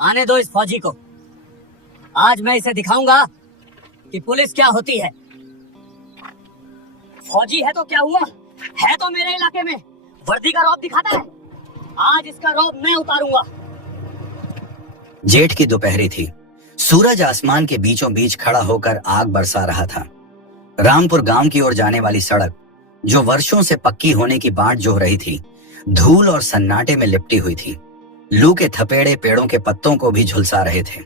आने दो इस फौजी को। आज मैं इसे दिखाऊंगा कि पुलिस क्या होती है। फौजी है तो क्या हुआ, है तो मेरे इलाके में, वर्दी का रौब दिखाता है। आज इसका रौब मैं उतारूंगा। जेठ की दोपहरी थी। सूरज आसमान के बीचों बीच खड़ा होकर आग बरसा रहा था। रामपुर गांव की ओर जाने वाली सड़क, जो वर्षों से पक्की होने की बाट जोह रही थी, धूल और सन्नाटे में लिपटी हुई थी। लू के थपेड़े पेड़ों के पत्तों को भी झुलसा रहे थे।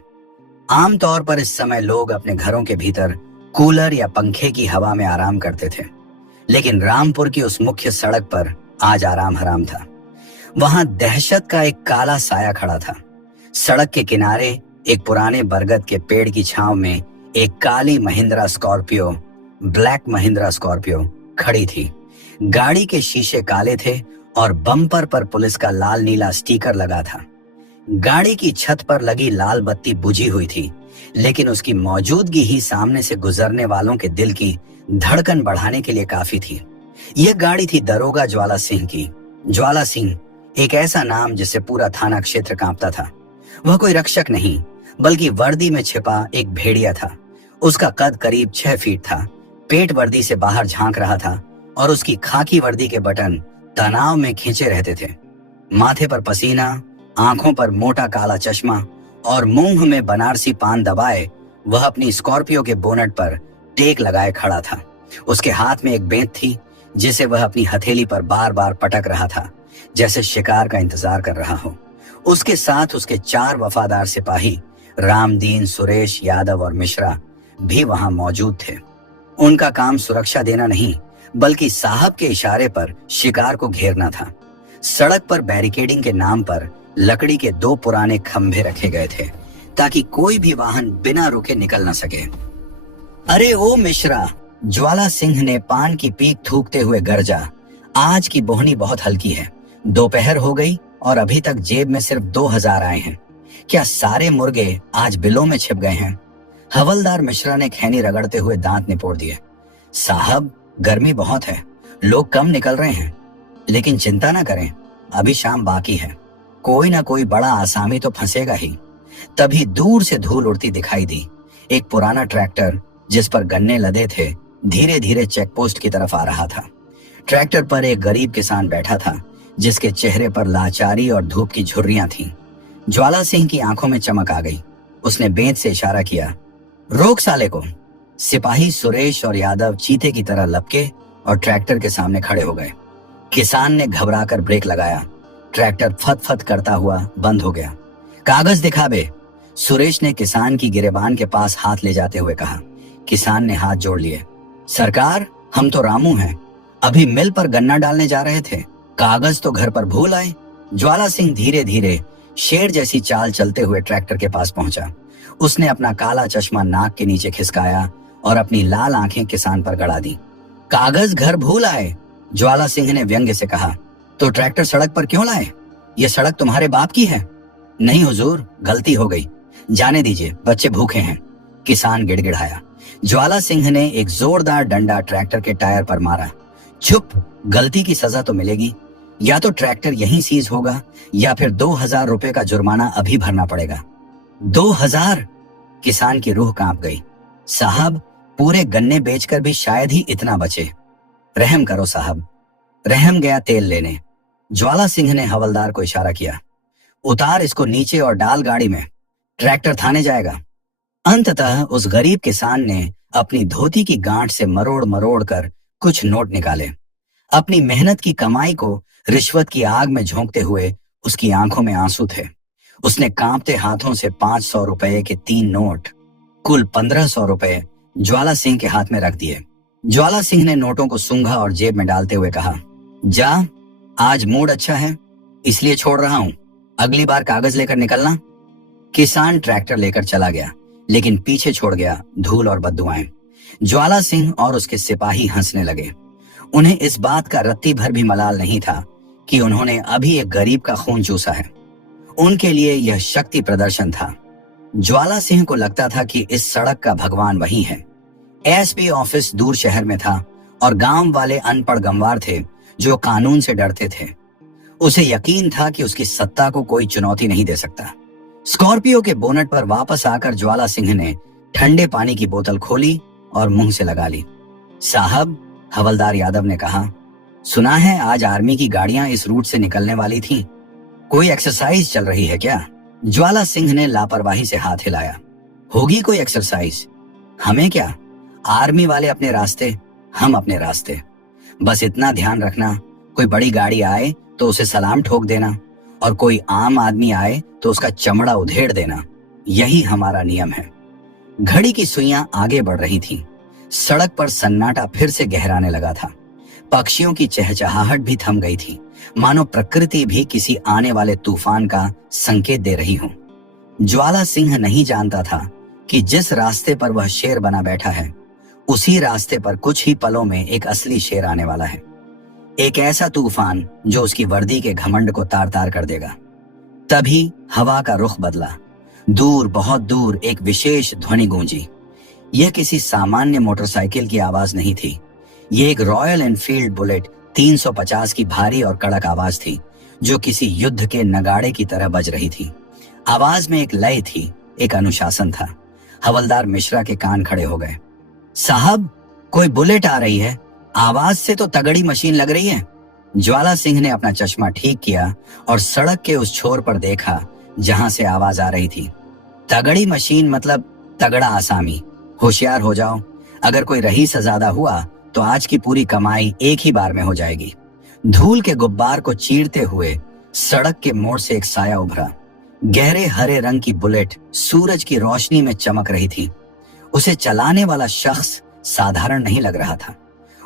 आमतौर पर इस समय लोग अपने घरों के भीतर कूलर या पंखे की हवा में आराम करते थे, लेकिन रामपुर की उस मुख्य सड़क पर आज आराम हराम था। वहां दहशत का एक काला साया खड़ा था। सड़क के किनारे एक पुराने बरगद के पेड़ की छांव में एक काली Mahindra Scorpio, black Mahindra Scorpio खड़ी थी। गाड़ी के शीशे काले थे और बम्पर पर पुलिस का लाल नीला स्टिकर लगा था। गाड़ी की छत पर लगी लाल बत्ती बुझी हुई थी, लेकिन उसकी मौजूदगी ही सामने से गुजरने वालों के दिल की धड़कन बढ़ाने के लिए काफी थी। यह गाड़ी थी दरोगा ज्वाला सिंह की। ज्वाला सिंह एक ऐसा नाम जिससे पूरा थाना क्षेत्र कांपता था। वह कोई रक्षक नहीं, बल्कि वर्दी में छिपा एक भेड़िया था। उसका कद करीब 6 फीट था, पेट वर्दी से बाहर झांक रहा था और उसकी खाकी वर्दी के बटन तनाव में खींचे रहते थे। माथे पर पसीना, आंखों पर मोटा काला चश्मा और मुंह में बनारसी पान दबाए वह अपनी स्कॉर्पियो के बोनट पर टेक लगाए खड़ा था। उसके हाथ में एक बेंत थी, जिसे वह अपनी हथेली पर बार बार पटक रहा था, जैसे शिकार का इंतजार कर रहा हो। उसके साथ उसके 4 वफादार सिपाही रामदीन, सुरेश, यादव और मिश्रा भी वहां मौजूद थे। उनका काम सुरक्षा देना नहीं, बल्कि साहब के इशारे पर शिकार को घेरना था। सड़क पर बैरिकेडिंग के नाम पर लकड़ी के 2 पुराने खंभे रखे गए थे, ताकि कोई भी वाहन बिना रुके निकल न सके। अरे ओ मिश्रा, ज्वाला सिंह ने पान की पीक थूकते हुए गरजा। आज की बोहनी बहुत हल्की है। दोपहर हो गई और अभी तक जेब में सिर्फ 2000 आए हैं। क्या सारे मुर्गे आज बिलों में छिप गए हैं? हवलदार मिश्रा ने खैनी रगड़ते हुए दांत निपोड़ दिए। साहब, गर्मी बहुत है, लोग कम निकल रहे हैं, लेकिन चिंता ना करें, अभी शाम बाकी है। कोई ना कोई बड़ा आसामी तो फंसेगा ही। तभी दूर से धूल उड़ती दिखाई दी। एक पुराना ट्रैक्टर जिस पर गन्ने लदे थे, धीरे धीरे चेकपोस्ट की तरफ आ रहा था। ट्रैक्टर पर एक गरीब किसान बैठा था, जिसके चेहरे पर लाचारी और धूप की झुर्रियां थीं। ज्वाला सिंह की आंखों में चमक आ गई। उसने बेंत से इशारा किया, रोक साले को। सिपाही सुरेश और यादव चीते की तरह लपके और ट्रैक्टर के सामने खड़े हो गए। किसान ने घबराकर ब्रेक लगाया। ट्रैक्टर फत-फत करता हुआ बंद हो गया। कागज दिखा बे, सुरेश ने किसान की गिरेबान के पास हाथ ले जाते हुए कहा। किसान ने हाथ जोड़ लिए। सरकार, हम तो रामू हैं, अभी मिल पर गन्ना डालने जा रहे थे, कागज तो घर पर भूल आए। ज्वाला सिंह धीरे धीरे शेर जैसी चाल चलते हुए ट्रैक्टर के पास पहुंचा। उसने अपना काला चश्मा नाक के नीचे खिसकाया और अपनी लाल आंखें किसान पर गड़ा दी। कागज घर भूल आए, ज्वाला सिंह ने व्यंग्य से कहा। तो ट्रैक्टर सड़क पर क्यों लाए? ये सड़क तुम्हारे बाप की है? नहीं हुजूर, गलती हो गई, जाने दीजिए, बच्चे भूखे हैं, किसान गिड़गिड़ाया। ज्वाला सिंह ने एक जोरदार डंडा ट्रैक्टर के टायर पर मारा। चुप, गलती की सजा तो मिलेगी। या तो ट्रैक्टर यहीं सीज होगा या फिर 2000 रुपए का जुर्माना अभी भरना पड़ेगा। 2000? किसान की रूह कांप गई। साहब, पूरे गन्ने बेचकर भी शायद ही इतना बचे। रहम करो साहब। रहम गया तेल लेने। ज्वाला सिंह ने हवलदार को इशारा किया, उतार इसको नीचे और डाल गाड़ी में, ट्रैक्टर थाने जाएगा। अंततः उस गरीब किसान ने अपनी धोती की गांठ से मरोड़ मरोड़ कर कुछ नोट निकाले। अपनी मेहनत की कमाई को रिश्वत की आग में झोंकते हुए उसकी आंखों में आंसू थे। उसने कांपते हाथों से 500 रुपए के 3 नोट, कुल 1500 रुपए ज्वाला सिंह के हाथ में रख दिए। ज्वाला सिंह ने नोटों को सूंघा और जेब में डालते हुए कहा, जा, आज मूड अच्छा है इसलिए छोड़ रहा हूं, अगली बार कागज लेकर निकलना। किसान ट्रैक्टर लेकर चला गया, लेकिन पीछे छोड़ गया धूल और बददुआएं। ज्वाला सिंह और उसके सिपाही हंसने लगे। उन्हें इस बात का रत्ती भर भी मलाल नहीं था कि उन्होंने अभी एक गरीब का खून चूसा है। उनके लिए यह शक्ति प्रदर्शन था। ज्वाला सिंह को लगता था कि इस सड़क का भगवान वही है। एसपी ऑफिस दूर शहर में था और गांव वाले अनपढ़ गंवार थे जो कानून से डरते थे। उसे यकीन था कि उसकी सत्ता को कोई चुनौती नहीं दे सकता। स्कॉर्पियो के बोनट पर वापस आकर ज्वाला सिंह ने ठंडे पानी की बोतल खोली और मुंह से लगा ली। साहब, हवलदार यादव ने कहा, सुना है आज आर्मी की गाड़ियां इस रूट से निकलने वाली थीं। कोई एक्सरसाइज चल रही है क्या? ज्वाला सिंह ने लापरवाही से हाथ हिलाया। होगी कोई एक्सरसाइज, हमें क्या, आर्मी वाले अपने रास्ते, हम अपने रास्ते। बस इतना ध्यान रखना, कोई बड़ी गाड़ी आए तो उसे सलाम ठोक देना, और कोई आम आदमी आए तो उसका चमड़ा उधेड़ देना। यही हमारा नियम है। घड़ी की सुइयां आगे बढ़ रही थीं। सड़क पर सन्नाटा फिर से गहराने लगा था। पक्षियों की चहचहाहट भी थम गई थी, मानो प्रकृति भी किसी आने वाले तूफान का संकेत दे रही हो। ज्वाला सिंह नहीं जानता था कि जिस रास्ते पर वह शेर बना बैठा है, उसी रास्ते पर कुछ ही पलों में एक असली शेर आने वाला है। एक ऐसा तूफान जो उसकी वर्दी के घमंड को तार तार कर देगा। तभी हवा का रुख बदला। दूर, बहुत दूर एक विशेष ध्वनि गूंजी। यह किसी सामान्य मोटरसाइकिल की आवाज नहीं थी। यह एक रॉयल एनफील्ड बुलेट 350 की भारी और कड़क आवाज थी, जो किसी युद्ध के नगाड़े की तरह बज रही थी। आवाज में एक लय थी, एक अनुशासन था। हवलदार मिश्रा के कान खड़े हो गए। साहब, कोई बुलेट आ रही है, आवाज से तो तगड़ी मशीन लग रही है। ज्वाला सिंह ने अपना चश्मा ठीक किया और सड़क के उस छोर पर देखा जहां से आवाज आ रही थी। तगड़ी मशीन मतलब तगड़ा आसामी। होशियार हो जाओ, अगर कोई रईस ज्यादा हुआ तो आज की पूरी कमाई एक ही बार में हो जाएगी। धूल के गुब्बार को चीरते हुए सड़क के मोड़ से एक साया उभरा। गहरे हरे रंग की बुलेट सूरज की रोशनी में चमक रही थी। उसे चलाने वाला शख्स साधारण नहीं लग रहा था।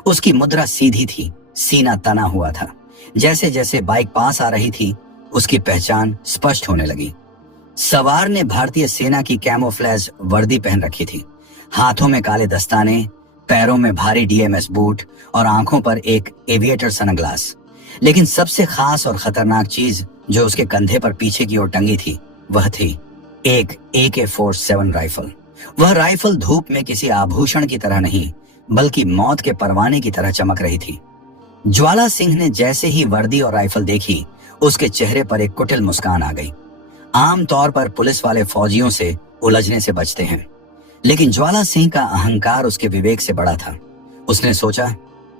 उसकी मुद्रा सीधी थी, सीना तना हुआ था। जैसे जैसे बाइक पास आ रही थी, उसकी पहचान स्पष्ट होने लगी। सवार ने भारतीय सेना की कैमोफ्लेज वर्दी पहन रखी थी। हाथों में काले दस्ताने, पैरों में भारी डीएमएस बूट और आंखों पर एक एविएटर सनग्लास। लेकिन सबसे खास और खतरनाक चीज जो उसके कंधे पर पीछे की ओर टंगी थी, वह थी एक AK-47 राइफल। वह राइफल धूप में किसी आभूषण की तरह नहीं, बल्कि मौत के परवाने की तरह चमक रही थी। ज्वाला सिंह ने जैसे ही वर्दी और राइफल देखी, उसके चेहरे पर एक कुटिल मुस्कान आ गई। आमतौर पर पुलिस वाले फौजियों से उलझने से बचते हैं, लेकिन ज्वाला सिंह का अहंकार उसके विवेक से बड़ा था। उसने सोचा,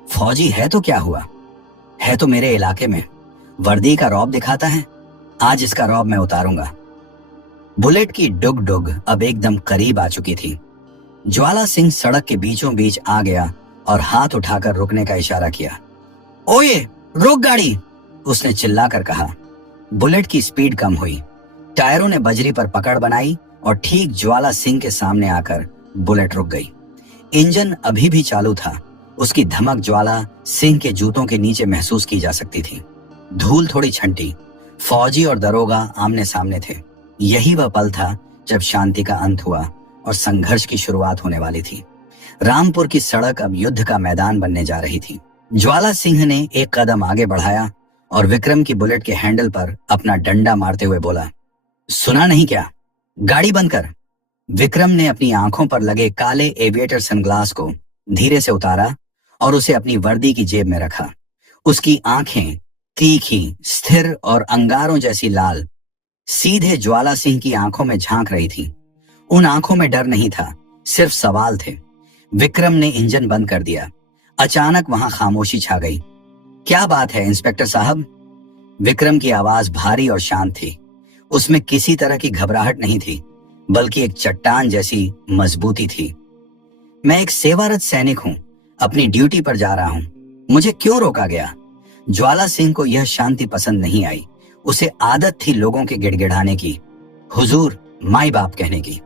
फौजी है तो क्या हुआ, है तो मेरे इलाके में, वर्दी का रौब दिखाता है, आज इसका रौब मैं उतारूंगा। बुलेट की डुग डुग अब एकदम करीब आ चुकी थी। ज्वाला सिंह सड़क के बीचों बीच आ गया और हाथ उठाकर रुकने का इशारा किया। ओए, रोक गाड़ी, उसने चिल्लाकर कहा। बुलेट की स्पीड कम हुई। टायरों ने बजरी पर पकड़ बनाई और ठीक ज्वाला सिंह के सामने आकर बुलेट रुक गई। इंजन अभी भी चालू था। उसकी धमक ज्वाला सिंह के जूतों के नीचे महसूस की जा सकती थी। धूल थोड़ी छंटी। फौजी और दरोगा आमने सामने थे। यही वह पल था जब शांति का अंत हुआ और संघर्ष की शुरुआत होने वाली थी। रामपुर की सड़क अब युद्ध का मैदान बनने जा रही थी। ज्वाला सिंह ने एक कदम आगे बढ़ाया और विक्रम की बुलेट के हैंडल पर अपना डंडा मारते हुए बोला, सुना नहीं क्या, गाड़ी बंद कर। विक्रम ने अपनी आंखों पर लगे काले एविएटर सनग्लास को धीरे से उतारा और उसे अपनी वर्दी की जेब में रखा। उसकी आंखें तीखी, स्थिर और अंगारों जैसी लाल सीधे ज्वाला सिंह की आंखों में झांक रही थी। उन आंखों में डर नहीं था, सिर्फ सवाल थे। विक्रम ने इंजन बंद कर दिया। अचानक वहां खामोशी छा गई। क्या बात है इंस्पेक्टर साहब? विक्रम की आवाज भारी और शांत थी। उसमें किसी तरह की घबराहट नहीं थी, बल्कि एक चट्टान जैसी मजबूती थी। मैं एक सेवारत सैनिक हूं, अपनी ड्यूटी पर जा रहा हूं, मुझे क्यों रोका गया? ज्वाला सिंह को यह शांति पसंद नहीं आई। उसे आदत थी लोगों के गिड़गिड़ाने की, हुजूर, माई बाप कहने की।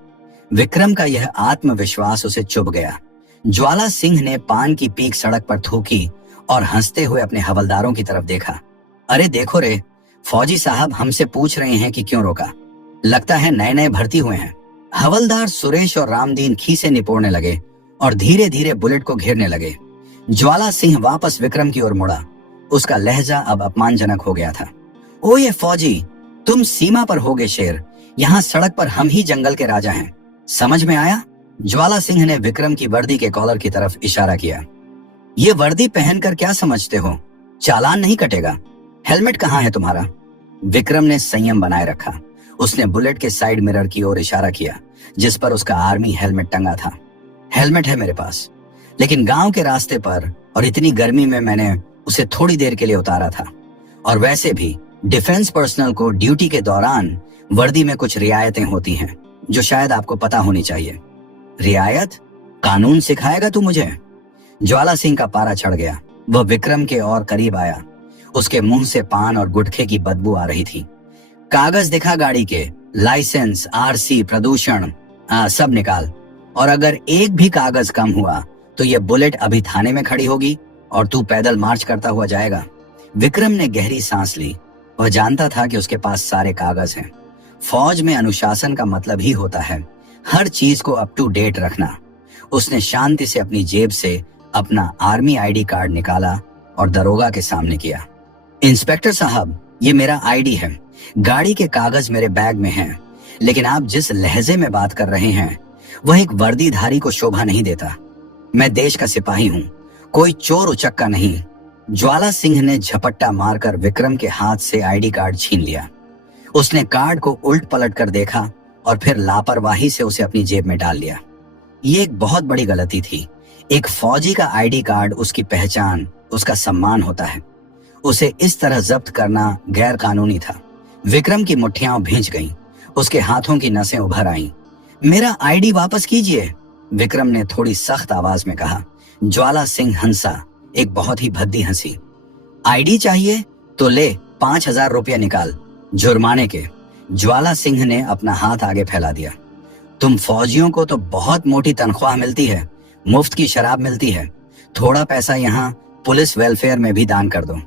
विक्रम का यह आत्मविश्वास उसे चुभ गया। ज्वाला सिंह ने पान की पीक सड़क पर थूकी और हंसते हुए अपने हवलदारों की तरफ देखा। अरे देखो रे, फौजी साहब हमसे पूछ रहे हैं कि क्यों रोका, लगता है नए नए भर्ती हुए हैं। हवलदार सुरेश और रामदीन खीसे निपोड़ने लगे और धीरे धीरे बुलेट को घेरने लगे। ज्वाला सिंह वापस विक्रम की ओर मुड़ा। उसका लहजा अब अपमानजनक हो गया था। ओ ये फौजी, तुम सीमा पर होगे शेर, यहाँ सड़क पर हम ही जंगल के राजा हैं, समझ में आया? ज्वाला सिंह ने विक्रम की वर्दी के कॉलर की तरफ इशारा किया। ये वर्दी पहनकर क्या समझते हो, चालान नहीं कटेगा? हेलमेट कहाँ है तुम्हारा? विक्रम ने संयम बनाए रखा। उसने बुलेट के साइड मिरर की ओर इशारा किया जिस पर उसका आर्मी हेलमेट टंगा था। हेलमेट है मेरे पास, लेकिन गांव के रास्ते पर और इतनी गर्मी में मैंने उसे थोड़ी देर के लिए उतारा था। और वैसे भी डिफेंस पर्सनल को ड्यूटी के दौरान वर्दी में कुछ रियायतें होती हैं जो शायद आपको पता होनी चाहिए। रियायत? कानून सिखाएगा तू मुझे? ज्वाला सिंह का पारा चढ़ गया। वह विक्रम के और करीब आया। उसके मुंह से पान और गुटखे की बदबू आ रही थी। कागज दिखा गाड़ी के, लाइसेंस, आरसी, प्रदूषण, सब निकाल। और अगर एक भी कागज कम हुआ तो यह बुलेट अभी थाने में खड़ी होगी और तू पैदल मार्च करता हुआ जाएगा। विक्रम ने गहरी सांस ली। वह जानता था कि उसके पास सारे कागज हैं। फौज में अनुशासन का मतलब ही होता है हर चीज को अप टू डेट रखना। उसने शांति से अपनी जेब से अपना आर्मी आईडी कार्ड निकाला और दरोगा के सामने किया। इंस्पेक्टर साहब, ये मेरा आईडी है। गाड़ी के कागज मेरे बैग में हैं, लेकिन आप जिस लहजे में बात कर रहे हैं वह एक वर्दीधारी को शोभा नहीं देता। मैं देश का सिपाही हूँ, कोई चोर उचक्का नहीं। ज्वाला सिंह ने झपट्टा मारकर विक्रम के हाथ से आईडी कार्ड छीन लिया। उसने कार्ड को उल्ट पलट कर देखा और फिर लापरवाही से उसे अपनी जेब में डाल लिया। ये एक बहुत बड़ी गलती थी। एक फौजी का आईडी कार्ड उसकी पहचान, उसका सम्मान होता है। उसे इस तरह जब्त करना गैर कानूनी था। विक्रम की मुट्ठियां भींच गईं। उसके हाथों की नसें उभर आईं। मेरा आईडी वापस कीजिए, विक्रम ने थोड़ी सख्त आवाज में कहा। ज्वाला सिंह हंसा, एक बहुत ही भद्दी हंसी। आईडी चाहिए तो ले, 5,000 रुपया निकाल, जुर्माने के। ज्वाला सिंह ने अपना हाथ आगे फैला दिया। तुम फौजियों को तो बहुत मोटी तनख्वाह मिलती है, मुफ्त की शराब मिलती है। थोड़ा पैसा यहाँ पुलिस वेलफेयर में भी दान कर दो।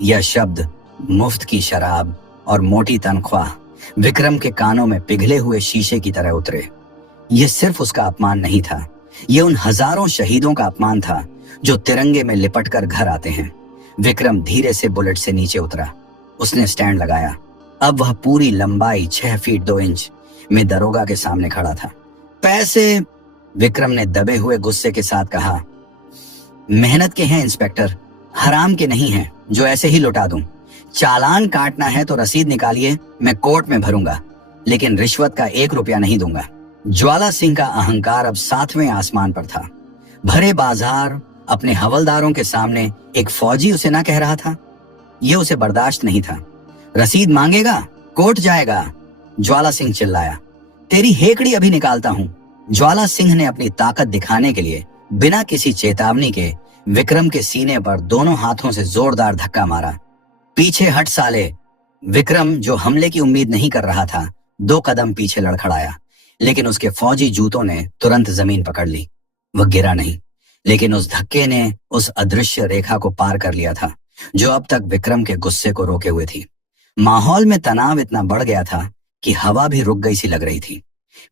यह शब्द मुफ्त की शराब और मोटी तनख्वाह विक्रम के कानों में पिघले हुए शीशे की तरह उतरे। यह सिर्फ उसका अपमान नहीं था, यह उन हजारों शहीदों का अपमान था जो तिरंगे में लिपट कर घर आते हैं। विक्रम धीरे से बुलेट से नीचे उतरा। उसने स्टैंड लगाया। अब वह पूरी लंबाई 6 फीट 2 इंच में दरोगा के सामने खड़ा था। पैसे? विक्रम ने दबे हुए गुस्से के साथ कहा। मेहनत के हैं इंस्पेक्टर, हराम के नहीं हैं जो ऐसे ही लुटा दूं। चालान काटना है तो रसीद निकालिए, मैं कोर्ट में भरूंगा, लेकिन रिश्वत का 1 रुपया नहीं दूंगा। ज्वाला सिंह का अहंकार अब 7वें आसमान पर था। भरे बाजार अपने हवलदारों के सामने एक फौजी उसे ना कह रहा था। यह उसे बर्दाश्त नहीं था। रसीद मांगेगा, कोर्ट जाएगा, ज्वाला सिंह चिल्लाया। तेरी हेकड़ी अभी निकालता हूं। ज्वाला सिंह ने अपनी ताकत दिखाने के लिए बिना किसी चेतावनी के विक्रम के सीने पर दोनों हाथों से जोरदार धक्का मारा। पीछे हट साले। विक्रम, जो हमले की उम्मीद नहीं कर रहा था, 2 कदम पीछे लड़खड़ाया, लेकिन उसके फौजी जूतों ने तुरंत जमीन पकड़ ली। वह गिरा नहीं, लेकिन उस धक्के ने उस अदृश्य रेखा को पार कर लिया था जो अब तक विक्रम के गुस्से को रोके हुए थी। माहौल में तनाव इतना बढ़ गया था कि हवा भी रुक गई सी लग रही थी।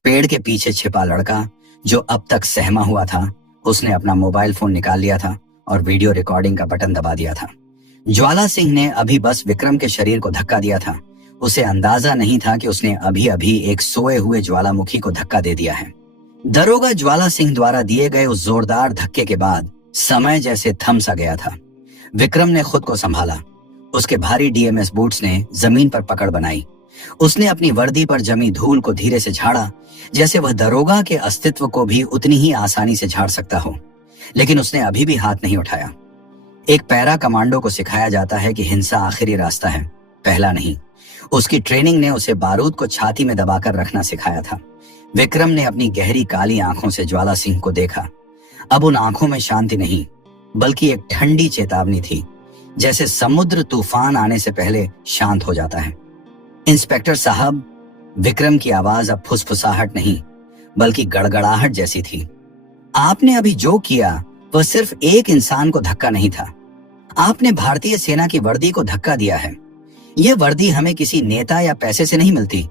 पेड़ के पीछे छिपा लड़का जो अब तक सहमा हुआ था, उसने अपना मोबाइल फोन निकाल लिया था और वीडियो रिकॉर्डिंग का बटन दबा दिया था। ज्वाला सिंह ने अभी बस विक्रम के शरीर को धक्का दिया था। उसे अंदाजा नहीं था कि उसने अभी अभी एक सोए हुए ज्वालामुखी को धक्का दे दिया है। दरोगा ज्वाला सिंह द्वारा दिए गए उस जोरदार धक्के के बाद समय जैसे थम सा गया था। विक्रम ने खुद को संभाला। उसके भारी डीएमएस बूट्स ने जमीन पर पकड़ बनाई। उसने अपनी वर्दी पर जमी धूल को धीरे से झाड़ा, जैसे वह दरोगा के अस्तित्व को भी उतनी ही आसानी से झाड़ सकता हो। लेकिन उसने अभी भी हाथ नहीं उठाया। एक पैरा कमांडो को सिखाया जाता है कि हिंसा आखिरी रास्ता है, पहला नहीं। उसकी ट्रेनिंग ने उसे बारूद को छाती में दबाकर रखना सिखाया था। विक्रम ने अपनी गहरी काली आंखों से ज्वाला सिंह को देखा। अब उन आंखों में शांति नहीं, बल्कि एक ठंडी चेतावनी थी, जैसे समुद्र तूफान आने से पहले शांत हो जाता है। इंस्पेक्टर साहब, विक्रम की आवाज अब फुसफुसाहट नहीं, बल्कि गड़गड़ाहट जैसी थी। आपने अभी जो किया वह सिर्फ एक इंसान को धक्का नहीं था, आपने भारतीय सेना की वर्दी को धक्का दिया है। यह वर्दी हमें किसी नेता या पैसे से नहीं मिलती,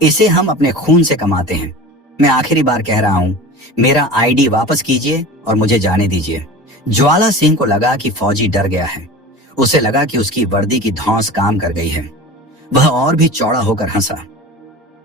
इसे हम अपने खून से कमाते हैं। मैं आखिरी बार कह रहा हूं, मेरा आईडी वापस कीजिए और मुझे जाने दीजिए। ज्वाला सिंह को लगा कि फौजी डर गया है। उसे लगा कि उसकी वर्दी की धौंस काम कर गई है। वह और भी चौड़ा होकर हंसा।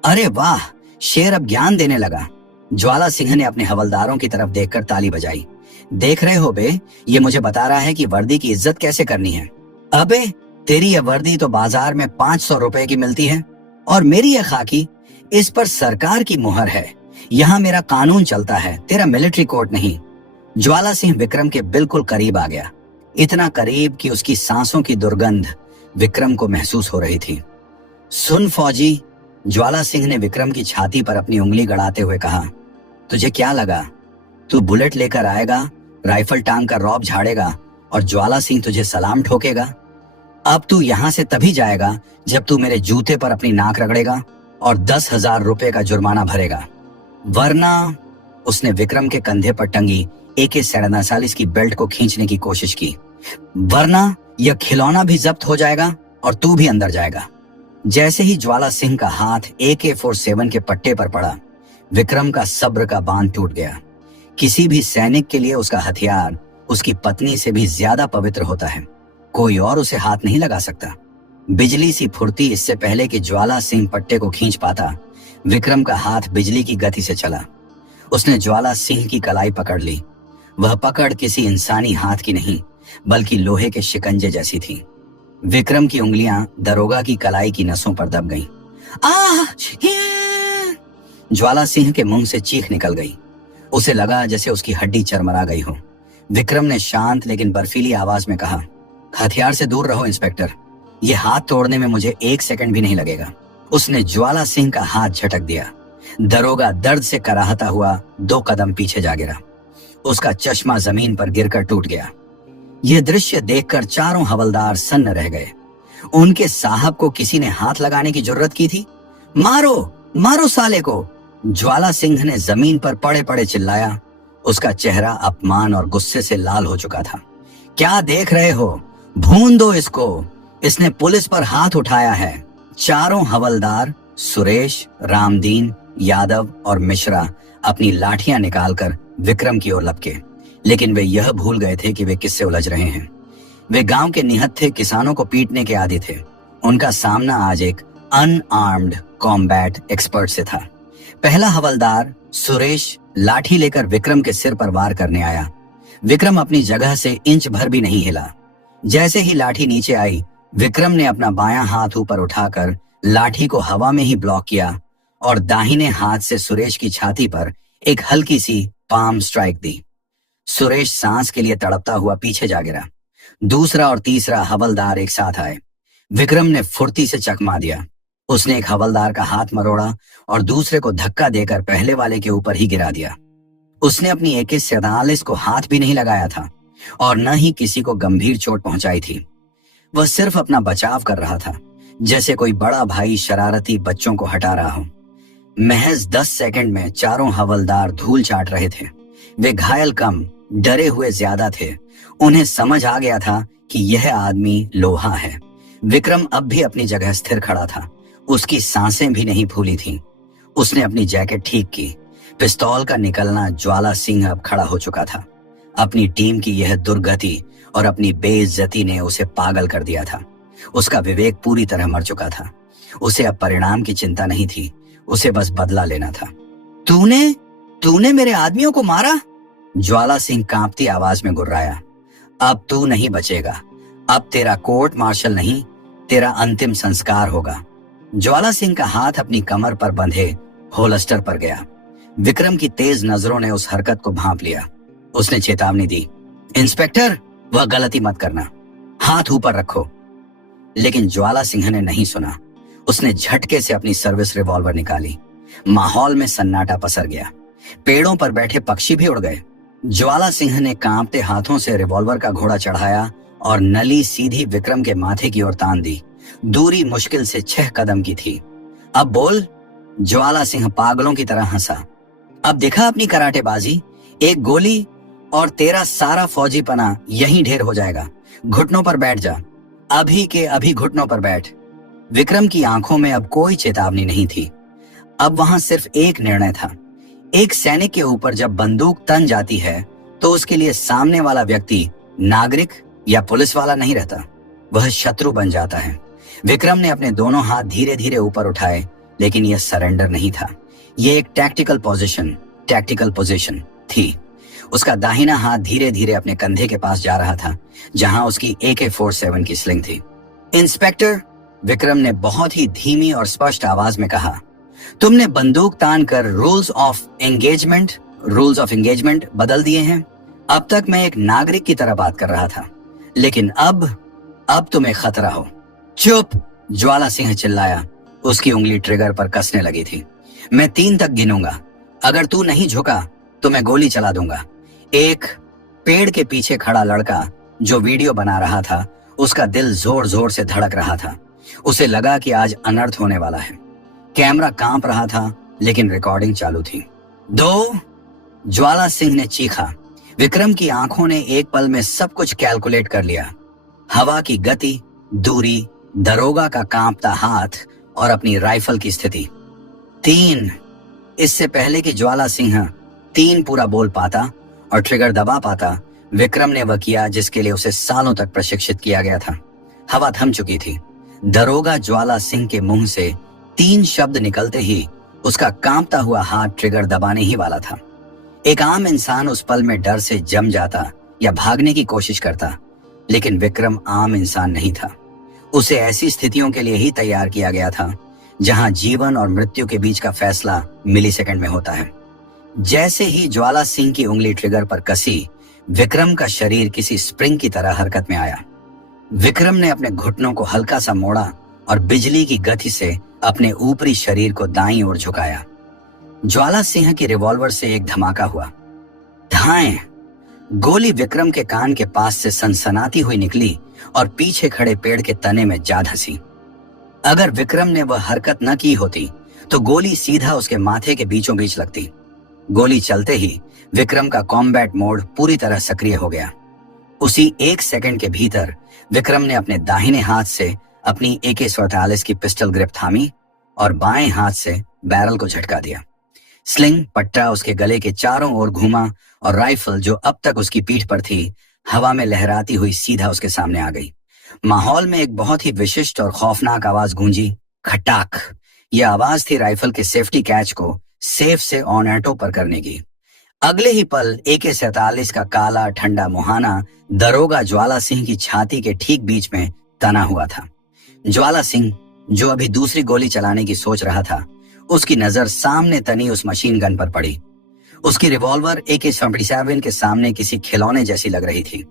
अरे वाह, शेर अब ज्ञान देने लगा। ज्वाला सिंह ने अपने हवलदारों की तरफ देखकर ताली बजाई। देख रहे हो बे, ये मुझे बता रहा है कि वर्दी की इज्जत कैसे करनी है। अबे, तेरी यह वर्दी तो बाजार में 500 रुपए की मिलती है और मेरी यह खाकी, इस पर सरकार की मुहर है। यहाँ मेरा कानून चलता है, तेरा मिलिट्री कोर्ट नहीं। ज्वाला सिंह विक्रम के बिल्कुल करीब आ गया, इतना करीब कि उसकी सांसों की दुर्गंध विक्रम को महसूस हो रही थी। सुन फौजी, ज्वाला सिंह ने विक्रम की छाती पर अपनी उंगली गड़ाते हुए कहा, तुझे क्या लगा तू बुलेट लेकर आएगा, राइफल टांग कर रौब झाड़ेगा और ज्वाला सिंह तुझे सलाम ठोकेगा? अब तू यहां से तभी जाएगा जब तू मेरे जूते पर अपनी नाक रगड़ेगा और 10,000 रुपए का जुर्माना भरेगा, वरना। उसने विक्रम के कंधे पर टंगी AK-47 की बेल्ट को खींचने की कोशिश की। वरना यह खिलौना भी जब्त हो जाएगा और तू भी अंदर जाएगा। जैसे ही ज्वाला सिंह का हाथ AK-47 के पट्टे पर पड़ा, विक्रम का सब्र का बांध टूट गया। किसी भी सैनिक के लिए उसका हथियार उसकी पत्नी से भी ज्यादा पवित्र होता है। कोई और उसे हाथ नहीं लगा सकता। बिजली सी फुर्ती इससे पहले कि ज्वाला सिंह पट्टे को खींच पाता, विक्रम का हाथ बिजली की गति से चला। उसने ज्वाला सिंह की कलाई पकड़ ली। वह पकड़ किसी इंसानी हाथ की नहीं, बल्कि लोहे के शिकंजे जैसी थी। विक्रम की उंगलियां दरोगा की कलाई की नसों पर दब गईं। ज्वाला सिंह के मुंह से चीख निकल गई। उसे लगा जैसे उसकी हड्डी चरमरा गई हो। विक्रम ने शांत लेकिन बर्फीली आवाज में कहा, हथियार से दूर रहो इंस्पेक्टर, ये हाथ तोड़ने में मुझे 1 सेकंड भी नहीं लगेगा। उसने ज्वाला सिंह का हाथ झटक दिया। दरोगा दर्द से कराहता हुआ 2 कदम पीछे जा गिरा। उसका चश्मा जमीन पर गिरकर टूट गया। यह दृश्य देखकर चारों हवलदार सन्न रह गए। उनके साहब को किसी ने हाथ लगाने की जुर्रत की थी? मारो, मारो साले को! ज्वाला सिंह ने जमीन पर पड़े पड़े चिल्लाया। उसका चेहरा अपमान और गुस्से से लाल हो चुका था। क्या देख रहे हो? भून दो इसको, इसने पुलिस पर हाथ उठाया है। चारों हवलदार सुरेश, रामदीन, यादव और मिश्रा अपनी लाठियां निकालकर विक्रम की ओर लपके, लेकिन वे यह भूल गए थे कि वे किससे उलझ रहे हैं। वे गांव के निहत्थे किसानों को पीटने के आदी थे। उनका सामना आज एक अनआर्म्ड कॉम्बैट एक्सपर्ट से था। पहला हवलदार सुरेश लाठी लेकर विक्रम के सिर पर वार करने आया। विक्रम अपनी जगह से इंच भर भी नहीं हिला। जैसे ही लाठी नीचे आई, विक्रम ने अपना बायां हाथ ऊपर उठाकर लाठी को हवा में ही ब्लॉक किया और दाहिने हाथ से सुरेश की छाती पर एक हल्की सी पाम स्ट्राइक दी। सुरेश सांस के लिए तड़पता हुआ पीछे जा गिरा। दूसरा और तीसरा हवलदार एक साथ आए। विक्रम ने फुर्ती से चकमा दिया। उसने एक हवलदार का हाथ मरोड़ा और दूसरे को धक्का देकर पहले वाले के ऊपर ही गिरा दिया। उसने अपनी AK-47 को हाथ भी नहीं लगाया था और न ही किसी को गंभीर चोट पहुंचाई थी। वह सिर्फ अपना बचाव कर रहा था, जैसे कोई बड़ा भाई शरारती बच्चों को हटा रहा हो। महज 10 सेकंड में चारों हवलदार धूल चाट रहे थे। वे घायल कम, डरे हुए ज्यादा थे। उन्हें समझ आ गया था कि यह आदमी लोहा है। विक्रम अब भी अपनी जगह स्थिर खड़ा था। उसकी सांसें भी नहीं फूली थीं। उसने अपनी जैकेट ठीक की। पिस्तौल का निकलना ज्वाला सिंह अब खड़ा हो चुका था। अपनी टीम की यह दुर्गति और अपनी बेइज्जती ने उसे पागल कर दिया था। उसका विवेक पूरी तरह मर चुका था। उसे अब परिणाम की चिंता नहीं थी, उसे बस बदला लेना था। तूने मेरे आदमियों को मारा? ज्वाला सिंह कांपती आवाज में गुर्राया। अब तू नहीं बचेगा। अब तेरा कोर्ट मार्शल नहीं, तेरा अंतिम संस्कार होगा। ज्वाला सिंह का हाथ अपनी कमर पर बंधे होल्स्टर पर गया। विक्रम की तेज नजरों ने उस हरकत को भांप लिया। उसने चेतावनी दी, इंस्पेक्टर, वह गलती मत करना, हाथ ऊपर रखो। लेकिन ज्वाला सिंह ने नहीं सुना। उसने झटके से अपनी सर्विस रिवॉल्वर निकाली। माहौल में सन्नाटा पसर गया। पेड़ों पर बैठे पक्षी भी उड़ गए। ज्वाला सिंह ने कांपते हाथों से रिवॉल्वर का घोड़ा चढ़ाया और नली सीधी विक्रम के माथे की ओर तान दी। दूरी मुश्किल से 6 कदम की थी। अब बोल। ज्वाला सिंह पागलों की तरह हंसा। अब दिखा अपनी कराटेबाजी। एक गोली और तेरा सारा फौजी पना यहीं ढेर हो जाएगा। घुटनों पर बैठ जा, अभी के अभी घुटनों पर बैठ। विक्रम की आंखों में अब कोई चेतावनी नहीं थी। अब वहां सिर्फ एक निर्णय था। एक सैनिक के ऊपर जब बंदूक तन जाती है तो उसके लिए सामने वाला व्यक्ति नागरिक या पुलिस वाला नहीं रहता, वह शत्रु बन जाता है। विक्रम ने अपने दोनों हाथ धीरे धीरे ऊपर उठाए, लेकिन यह सरेंडर नहीं था। यह एक टैक्टिकल पोजीशन थी। उसका दाहिना हाथ धीरे धीरे अपने कंधे के पास जा रहा था, जहां उसकी AK-47 की स्लिंग थी। इंस्पेक्टर, विक्रम ने बहुत ही धीमी और स्पष्ट आवाज में कहा, तुमने बंदूक तान कर रूल्स ऑफ एंगेजमेंट बदल दिए हैं। अब तक मैं एक नागरिक की तरह बात कर रहा था, लेकिन अब तुम एक खतरा हो। चुप! ज्वाला सिंह चिल्लाया। उसकी उंगली ट्रिगर पर कसने लगी थी। मैं 3 तक गिनूंगा। अगर तू नहीं झुका तो मैं गोली चला दूंगा। एक पेड़ के पीछे खड़ा लड़का जो वीडियो बना रहा था, उसका दिल जोर जोर से धड़क रहा था। उसे लगा कि आज अनर्थ होने वाला है। कैमरा कांप रहा था, लेकिन रिकॉर्डिंग चालू थी। 2! ज्वाला सिंह ने चीखा। विक्रम की आंखों ने एक पल में सब कुछ कैलकुलेट कर लिया। हवा की गति, दूरी, दरोगा का कांपता हाथ और अपनी राइफल की स्थिति। 3! इससे पहले कि ज्वाला सिंह 3 पूरा बोल पाता और ट्रिगर दबा पाता, विक्रम ने वह किया जिसके लिए उसे सालों तक प्रशिक्षित किया गया था। हवा थम चुकी थी। दरोगा ज्वाला सिंह के मुंह से 3 शब्द निकलते ही उसका कांपता हुआ हाथ ट्रिगर दबाने ही वाला था। एक आम इंसान उस पल में डर से जम जाता या भागने की कोशिश करता, लेकिन विक्रम आम इंसान नहीं था। उसे ऐसी स्थितियों के लिए ही तैयार किया गया था जहां जीवन और मृत्यु के बीच का फैसला मिलीसेकंड में होता है। जैसे ही ज्वाला सिंह की उंगली ट्रिगर पर कसी, विक्रम का शरीर किसी स्प्रिंग की तरह हरकत में आया। विक्रम ने अपने घुटनों को हल्का सा मोड़ा और बिजली की गति से अपने ऊपरी शरीर को दाईं ओर झुकाया। ज्वाला सिंह की रिवॉल्वर से एक धमाका हुआ। धाएं! गोली विक्रम के कान के पास से सनसनाती हुई निकली और पीछे खड़े पेड़ के तने में जा धंसी। अगर विक्रम ने वह हरकत न की होती तो गोली सीधा उसके माथे के बीचों बीच लगती। गोली चलते ही विक्रम का कॉम्बैट मोड पूरी तरह सक्रिय हो गया। उसी 1 सेकंड के भीतर विक्रम ने अपने दाहिने हाथ से अपनी AK-47 की पिस्टल ग्रिप थामी और बाएं हाथ से बैरल को झटका दिया। स्लिंग पट्टा उसके गले के चारों ओर घूमा और राइफल जो अब तक उसकी पीठ पर थी, हवा में लहराती हुई सीधा उसके सामने आ गई। माहौल में एक बहुत ही विशिष्ट और खौफनाक आवाज गूंजी, खटाक। यह आवाज थी राइफल के सेफ्टी कैच को सेफ से ऑन ऑटो पर करने की। अगले ही पल AK-47 का काला ठंडा मुहाना दरोगा ज्वाला सिंह की छाती के ठीक बीच में तना हुआ था। ज्वाला सिंह, जो अभी दूसरी गोली चलाने की सोच रहा था, उसकी नजर सामने तनी उस मशीन गन पर पड़ी। उसकी रिवॉल्वर AK-47 के सामने किसी खिलौने जैसी लग रही थी।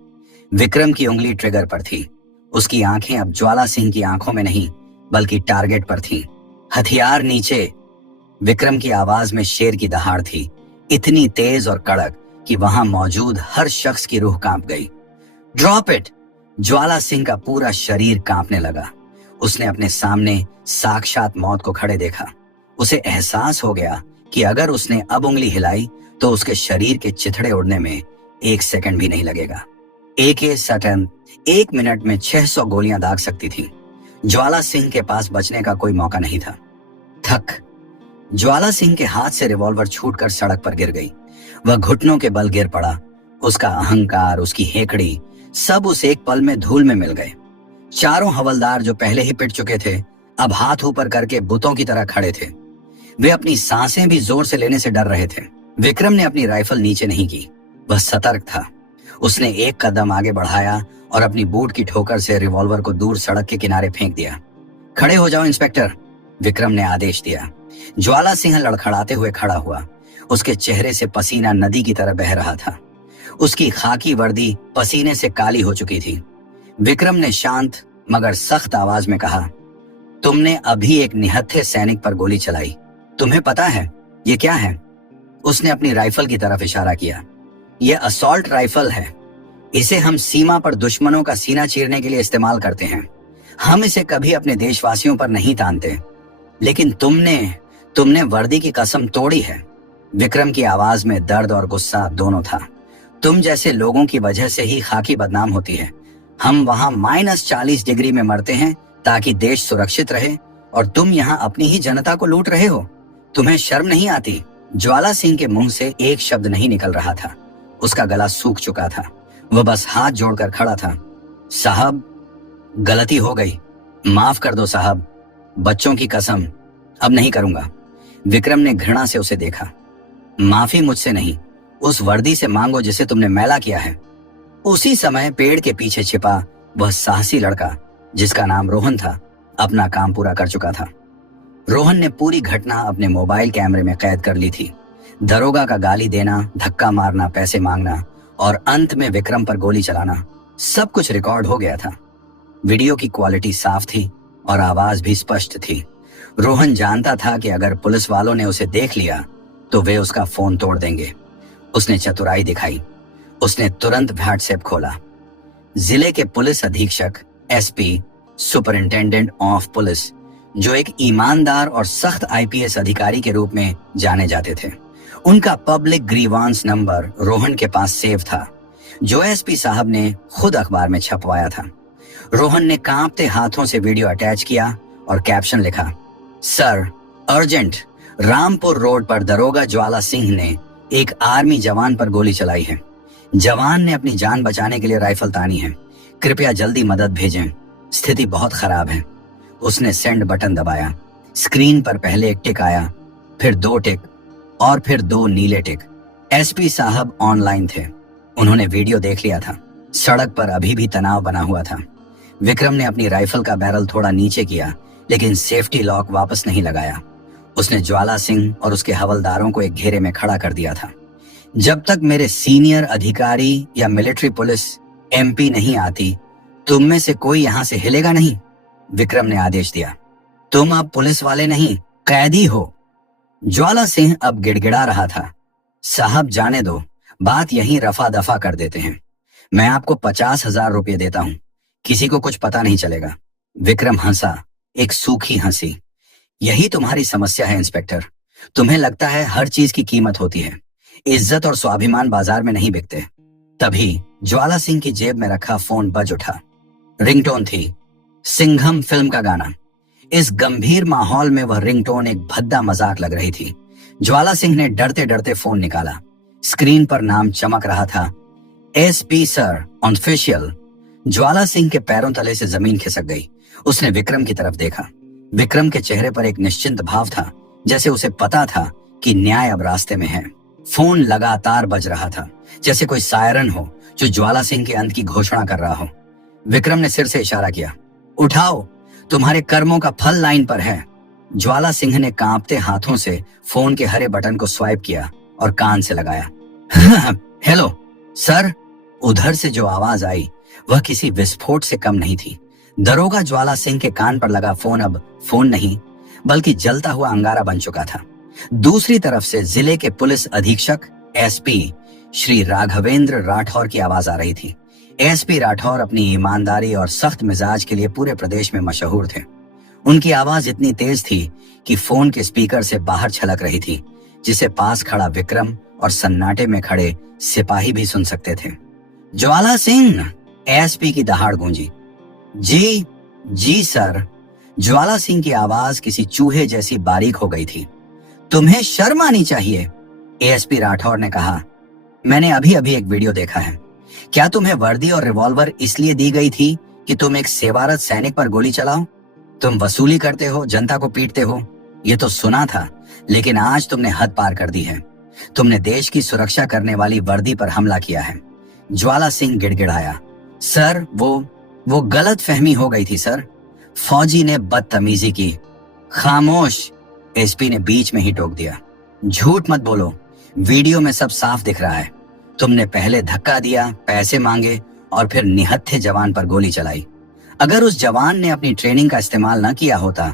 विक्रम की उंगली ट्रिगर पर थी। उसकी आंखें अब ज्वाला सिंह की आंखों में नहीं, बल्कि टारगेट पर थीं। हथियार नीचे। विक्रम की आवाज में शेर की दहाड़ थी, इतनी तेज और कड़क कि वहां मौजूद हर शख्स की रूह कांप गई। Drop it! ज्वाला सिंह का पूरा शरीर कांपने लगा। उसने अपने सामने साक्षात मौत को खड़े देखा। उसे एहसास हो गया कि अगर उसने अब उंगली हिलाई तो उसके शरीर के चिथड़े उड़ने में 1 सेकंड भी नहीं लगेगा। AK-47 1 मिनट में 600 गोलियां दाग सकती थी। ज्वाला सिंह के पास बचने का कोई मौका नहीं था। थक! ज्वाला सिंह के हाथ से रिवॉल्वर छूटकर सड़क पर गिर गई। वह घुटनों के बल गिर पड़ा। उसका अहंकार, उसकी हेकड़ी, सब उस एक पल में धूल में मिल गए। चारों हवलदार जो पहले ही पिट चुके थे, अब हाथ ऊपर करके बुतों की तरह खड़े थे। वे अपनी सांसें भी जोर से लेने से डर रहे थे। विक्रम ने अपनी राइफल नीचे नहीं की। वह सतर्क था। उसने एक कदम आगे बढ़ाया और अपनी बूट की ठोकर से रिवॉल्वर को दूर सड़क के किनारे फेंक दिया। खड़े हो जाओ इंस्पेक्टर, विक्रम ने आदेश दिया। ज्वाला सिंह लड़खड़ाते हुए खड़ा हुआ। उसके चेहरे से पसीना नदी की तरह बह रहा था। उसकी खाकी वर्दी पसीने से काली हो चुकी थी। विक्रम ने शांत मगर सख्त आवाज में कहा, तुमने अभी एक निहत्थे सैनिक पर गोली चलाई। तुम्हें पता है ये क्या है? उसने अपनी राइफल की तरफ इशारा किया। यह असॉल्ट राइफल है। इसे हम सीमा पर दुश्मनों का सीना चीरने के लिए इस्तेमाल करते हैं। हम इसे कभी अपने देशवासियों पर नहीं तानते, लेकिन तुमने वर्दी की कसम तोड़ी है। विक्रम की आवाज में दर्द और गुस्सा दोनों था। तुम जैसे लोगों की वजह से ही खाकी बदनाम होती है। हम वहां -40 डिग्री में मरते हैं ताकि देश सुरक्षित रहे, और तुम यहाँ अपनी ही जनता को लूट रहे हो। तुम्हें शर्म नहीं आती? ज्वाला सिंह के मुंह से एक शब्द नहीं निकल रहा था। उसका गला सूख चुका था। वह बस हाथ जोड़कर खड़ा था। साहब, गलती हो गई, माफ कर दो साहब। बच्चों की कसम, अब नहीं करूंगा। विक्रम ने घृणा से उसे देखा। माफी मुझसे नहीं, उस वर्दी से मांगो जिसे तुमने मैला किया है। उसी समय पेड़ के पीछे छिपा वह साहसी लड़का, जिसका नाम रोहन था, अपना काम पूरा कर चुका था। रोहन ने पूरी घटना अपने मोबाइल कैमरे में कैद कर ली थी। दरोगा का गाली देना, धक्का मारना, पैसे मांगना और अंत में विक्रम पर गोली चलाना, सब कुछ रिकॉर्ड हो गया था। वीडियो की क्वालिटी साफ थी और आवाज भी स्पष्ट थी। रोहन जानता था कि अगर पुलिस वालों ने उसे देख लिया तो वे उसका फोन तोड़ देंगे। उसने चतुराई दिखाई। उसने तुरंत व्हाट्सएप खोला। जिले के पुलिस अधीक्षक, एसपी, सुपरिंटेंडेंट ऑफ पुलिस, जो एक ईमानदार और सख्त आईपीएस अधिकारी के रूप में जाने जाते थे, उनका पब्लिक ग्रीवांस नंबर रोहन के पास सेव था, जो एसपी साहब ने खुद अखबार में छपवाया था। रोहन ने कांपते हाथों से वीडियो अटैच किया और कैप्शन लिखा, सर, अर्जेंट, रामपुर रोड पर दरोगा ज्वाला सिंह ने एक आर्मी जवान पर गोली चलाई है। जवान ने अपनी जान बचाने के लिए राइफल तानी है। कृपया जल्दी मदद भेजें, स्थिति बहुत खराब है। उसने सेंड बटन दबाया। स्क्रीन पर पहले एक टिक आया, फिर 2 टिक और फिर 2 नीले टिक। एसपी साहब ऑनलाइन थे। उन्होंने वीडियो देख लिया था। सड़क पर अभी भी तनाव बना हुआ था। विक्रम ने अपनी राइफल का बैरल थोड़ा नीचे किया, लेकिन सेफ्टी लॉक वापस नहीं लगाया। उसने ज्वाला सिंह और उसके हवलदारों को एक घेरे में खड़ा कर दिया था। जब तक मेरे सीनियर अधिकारी या मिलिट्री पुलिस एमपी नहीं आती, तुम में से कोई यहां से हिलेगा नहीं, विक्रम ने आदेश दिया। तुम अब पुलिस वाले नहीं, कैदी हो। ज्वाला सिंह अब गिड़गिड़ा रहा था। साहब जाने दो, बात यहीं रफा दफा कर देते हैं। मैं आपको 50,000 रुपये देता हूं, किसी को कुछ पता नहीं चलेगा। विक्रम हंसा, एक सूखी हंसी। यही तुम्हारी समस्या है इंस्पेक्टर। तुम्हें लगता है हर चीज की कीमत होती है। इज्जत और स्वाभिमान बाजार में नहीं बिकते। तभी ज्वाला सिंह की जेब में रखा फोन बज उठा। रिंगटोन थी सिंघम फिल्म का गाना। इस गंभीर माहौल में वह रिंगटोन एक भद्दा मजाक लग रही थी। ज्वाला सिंह ने डरते डरते फोन निकाला। स्क्रीन पर नाम चमक रहा था, एसपी सर ऑफिशियल। ज्वाला सिंह के पैरों तले से जमीन खिसक गई। उसने विक्रम की तरफ देखा। विक्रम के चेहरे पर एक निश्चिंत भाव था, जैसे उसे पता था कि न्याय अब रास्ते में है। फोन लगातार बज रहा था, जैसे कोई सायरन हो जो ज्वाला सिंह के अंत की घोषणा कर रहा हो। विक्रम ने सिर से इशारा किया, उठाओ, तुम्हारे कर्मों का फल लाइन पर है। ज्वाला सिंह ने कांपते हाथों से फोन के हरे बटन को स्वाइप किया और कान से लगाया। Hello sir. उधर से जो आवाज आई वह किसी विस्फोट से कम नहीं थी। दरोगा ज्वाला सिंह के कान पर लगा फोन अब फोन नहीं, बल्कि जलता हुआ अंगारा बन चुका था। दूसरी तरफ से जिले के पुलिस अधीक्षक, एसपी श्री राघवेंद्र राठौर की आवाज आ रही थी। एसपी राठौर अपनी ईमानदारी और सख्त मिजाज के लिए पूरे प्रदेश में मशहूर थे। उनकी आवाज इतनी तेज थी कि फोन के स्पीकर से बाहर छलक रही थी, जिसे पास खड़ा विक्रम और सन्नाटे में खड़े सिपाही भी सुन सकते थे। ज्वाला सिंह, एसपी की दहाड़ गूंजी। जी सर। ज्वाला सिंह की आवाज किसी चूहे जैसी बारीक हो गई थी। तुम्हें शर्म आनी चाहिए, एएसपी राठौर ने कहा। मैंने अभी अभी एक वीडियो देखा है। क्या तुम्हें वर्दी और रिवॉल्वर इसलिए दी गई थी कि तुम एक सेवारत सैनिक पर गोली चलाओ? तुम वसूली करते हो, जनता को पीटते हो, ये तो सुना था, लेकिन आज तुमने हद पार कर दी है। तुमने देश की सुरक्षा करने वाली वर्दी पर हमला किया है। ज्वाला सिंह गिड़गिड़ाया। सर, वो गलत फहमी हो गई थी सर। फौजी ने बदतमीजी की। खामोश, एसपी ने बीच में ही टोक दिया। झूठ मत बोलो, वीडियो में सब साफ दिख रहा है। तुमने पहले धक्का दिया, पैसे मांगे और फिर निहत्थे जवान पर गोली चलाई। अगर उस जवान ने अपनी ट्रेनिंग का इस्तेमाल न किया होता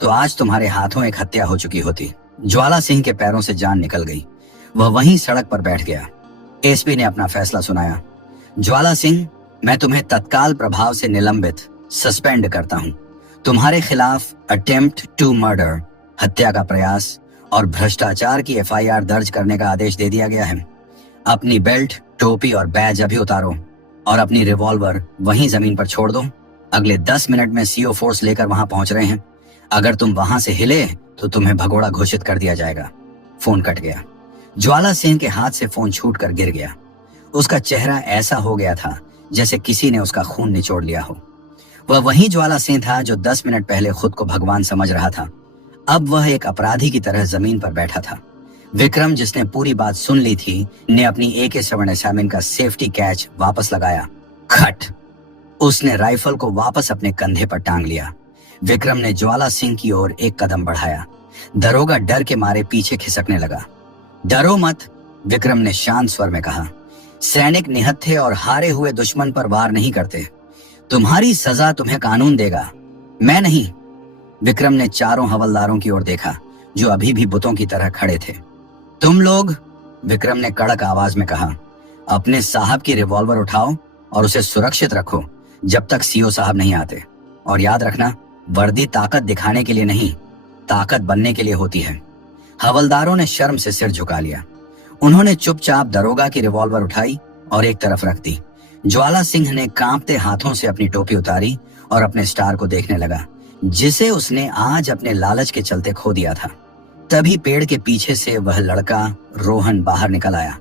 तो आज तुम्हारे हाथों एक हत्या हो चुकी होती। ज्वाला सिंह के पैरों से जान निकल गई। वह वहीं सड़क पर बैठ गया। एसपी ने अपना फैसला सुनाया। ज्वाला सिंह, मैं तुम्हें तत्काल प्रभाव से निलंबित, सस्पेंड करता हूं। तुम्हारे खिलाफ अटेम्प्ट टू मर्डर, हत्या का प्रयास और भ्रष्टाचार की एफआईआर दर्ज करने का आदेश दे दिया गया है। अपनी बेल्ट, टोपी और बैज अभी उतारो और अपनी रिवॉल्वर वहीं जमीन पर छोड़ दो। अगले 10 मिनट में सीओ फोर्स लेकर वहां पहुंच रहे हैं। अगर तुम वहां से हिले तो तुम्हें भगोड़ा घोषित कर दिया जाएगा। फोन कट गया। ज्वाला सिंह के हाथ से फोन छूटकर गिर गया। उसका चेहरा ऐसा हो गया था जैसे किसी ने उसका खून निचोड़ लिया हो। वह वही ज्वाला सिंह था जो 10 मिनट पहले खुद को भगवान समझ रहा था। अब वह एक अपराधी की तरह जमीन पर बैठा था। विक्रम, जिसने पूरी बात सुन ली थी, ने अपनी AK-47 का सेफ्टी कैच वापस लगाया। खट! उसने राइफल को वापस अपने कंधे पर टांग लिया। विक्रम ने ज्वाला सिंह की ओर एक कदम बढ़ाया। दरोगा डर के मारे पीछे खिसकने लगा। डरो मत, विक्रम ने शांत स्वर में कहा। सैनिक निहत्थे और हारे हुए दुश्मन पर वार नहीं करते। तुम्हारी सजा तुम्हें कानून देगा, मैं नहीं। विक्रम ने चारों हवलदारों की ओर देखा जो अभी भी बुतों की तरह खड़े थे। तुम लोग, विक्रम ने कड़क आवाज में कहा, अपने साहब की रिवॉल्वर उठाओ और उसे सुरक्षित रखो जब तक सीओ साहब नहीं आते। और याद रखना, वर्दी ताकत दिखाने के लिए नहीं, ताकत बनने के लिए होती है। हवलदारों ने शर्म से सिर झुका लिया। उन्होंने चुपचाप दरोगा की रिवॉल्वर उठाई और एक तरफ रख दी। ज्वाला सिंह ने कांपते हाथों से अपनी टोपी उतारी और अपने स्टार को देखने लगा, जिसे उसने आज अपने लालच के चलते खो दिया था। तभी पेड़ के पीछे से वह लड़का रोहन बाहर निकल आया।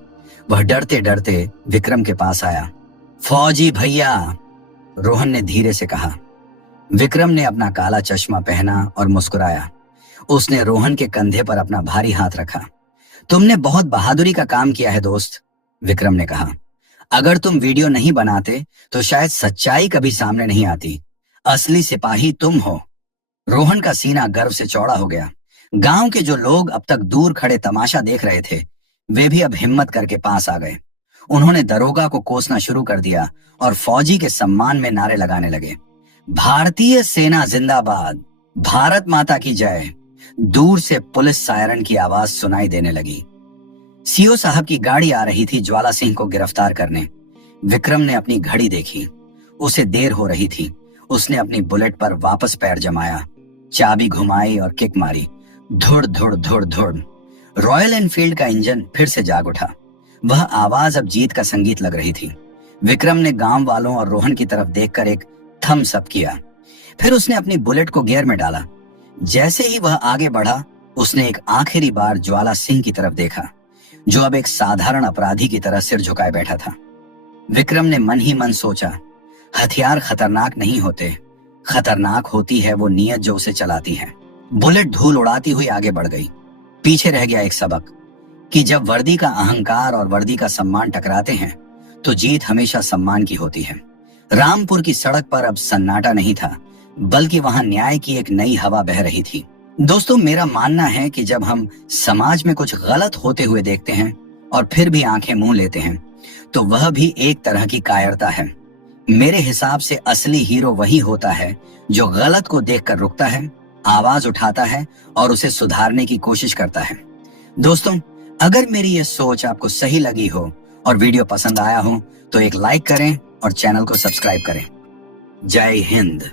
वह डरते डरते विक्रम के पास आया। फौजी भैया, रोहन ने धीरे से कहा। विक्रम ने अपना काला चश्मा पहना और मुस्कुराया। उसने रोहन के कंधे पर अपना भारी हाथ रखा। तुमने बहुत बहादुरी का काम किया है दोस्त, विक्रम ने कहा। अगर तुम वीडियो नहीं बनाते तो शायद सच्चाई कभी सामने नहीं आती। असली सिपाही तुम हो। रोहन का सीना गर्व से चौड़ा हो गया। गांव के जो लोग अब तक दूर खड़े तमाशा देख रहे थे, वे भी अब हिम्मत करके पास आ गए। उन्होंने दरोगा को कोसना शुरू कर दिया और फौजी के सम्मान में नारे लगाने लगे। भारतीय सेना जिंदाबाद, भारत माता की जय। दूर से पुलिस सायरन की आवाज सुनाई देने लगी। सीओ साहब की गाड़ी आ रही थी ज्वाला सिंह को गिरफ्तार करने। विक्रम ने अपनी घड़ी देखी। उसे देर हो रही थी। उसने अपनी बुलेट पर वापस पैर जमाया, चाबी घुमाई और किक मारी। धुड़ धुड़ धुड़ धुड़। रॉयल एनफील्ड का इंजन फिर से जाग उठा। वह आवाज अब जीत का संगीत लग रही थी। विक्रम ने गांव वालों और रोहन की तरफ देखकर एक थम्स अप किया। फिर उसने अपनी बुलेट को गियर में डाला। जैसे ही वह आगे बढ़ा, उसने एक आखिरी बार ज्वाला सिंह की तरफ देखा, जो अब एक साधारण अपराधी की तरह सिर झुकाए बैठा था। विक्रम ने मन ही मन सोचा, हथियार खतरनाक नहीं होते, खतरनाक होती है वो नीयत जो उसे चलाती है। बुलेट धूल उड़ाती हुई आगे बढ़ गई। पीछे रह गया एक सबक कि जब वर्दी का अहंकार और वर्दी का सम्मान टकराते हैं तो जीत हमेशा सम्मान की होती है। रामपुर की सड़क पर अब सन्नाटा नहीं था, बल्कि वहां न्याय की एक नई हवा बह रही थी। दोस्तों, मेरा मानना है कि जब हम समाज में कुछ गलत होते हुए देखते हैं और फिर भी आंखें मूंद लेते हैं, तो वह भी एक तरह की कायरता है। मेरे हिसाब से असली हीरो वही होता है जो गलत को देखकर रुकता है, आवाज उठाता है और उसे सुधारने की कोशिश करता है। दोस्तों, अगर मेरी यह सोच आपको सही लगी हो और वीडियो पसंद आया हो तो एक लाइक करें और चैनल को सब्सक्राइब करें। जय हिंद।